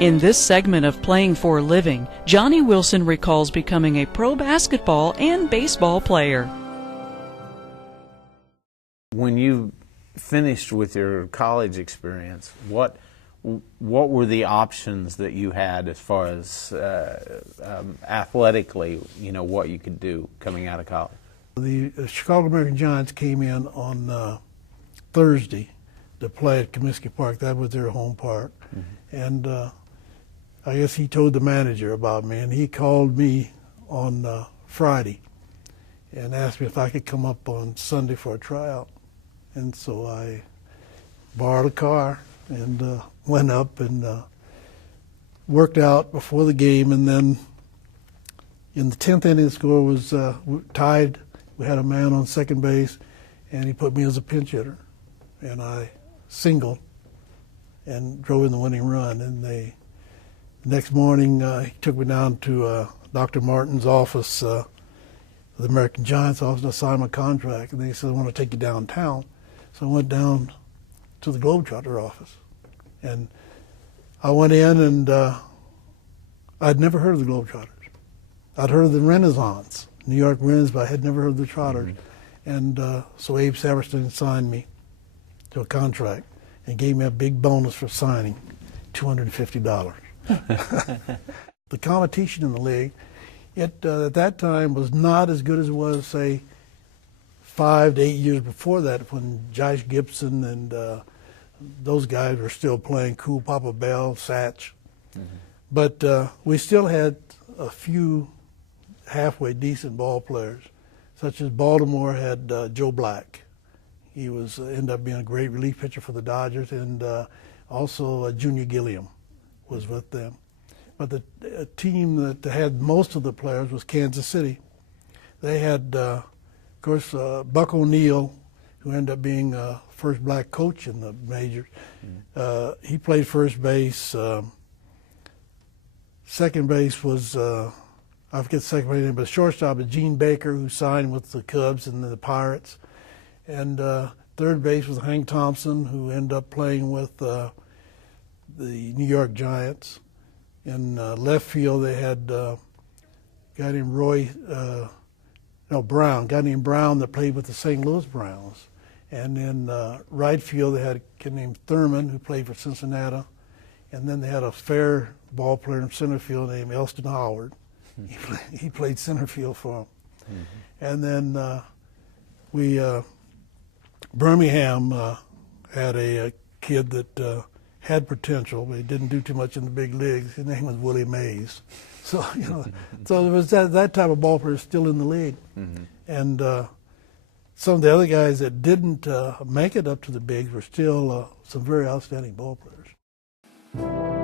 In this segment of Playing for a Living, Johnny Wilson recalls becoming a pro basketball and baseball player. When you finished with your college experience, what were the options that you had as far as athletically, what you could do coming out of college? The Chicago American Giants came in on Thursday to play at Comiskey Park. That was their home park. Mm-hmm. And I guess he told the manager about me, and he called me on Friday and asked me if I could come up on Sunday for a tryout. And so I borrowed a car and went up and worked out before the game. And then in the 10th inning, the score was tied. We had a man on second base, and he put me as a pinch hitter. And I singled and drove in the winning run. And the next morning, he took me down to Dr. Martin's office, the American Giants office, to sign my contract. And they said, I want to take you downtown. So I went down to the Globetrotter office. And I went in, and I'd never heard of the Globetrotters. I'd heard of the Renaissance, New York Rens, but I had never heard of the Trotters. Mm-hmm. And so Abe Saperstein signed me to a contract and gave me a big bonus for signing, $250. The competition in the league, at that time was not as good as it was, say, 5 to 8 years before that, when Josh Gibson and those guys were still playing, Cool Papa Bell, Satch. Mm-hmm. But we still had a few halfway decent ball players, such as Baltimore had Joe Black. He ended up being a great relief pitcher for the Dodgers, and also Junior Gilliam was with them. But the team that had most of the players was Kansas City. They had, of course, Buck O'Neill, who ended up being first black coach in the majors. Mm-hmm. He played first base. Second base was, I forget the second base name, but shortstop was Gene Baker, who signed with the Cubs and the Pirates. And third base was Hank Thompson, who ended up playing with the New York Giants. In left field, they had a guy named Brown that played with the St. Louis Browns. And in right field, they had a kid named Thurman, who played for Cincinnati. And then they had a fair ball player in center field named Elston Howard. Mm-hmm. He played center field for them. Mm-hmm. And then Birmingham had a kid that had potential, but he didn't do too much in the big leagues. His name was Willie Mays. So, so there was that type of ball player still in the league. Mm-hmm. And some of the other guys that didn't make it up to the bigs were still some very outstanding ball players.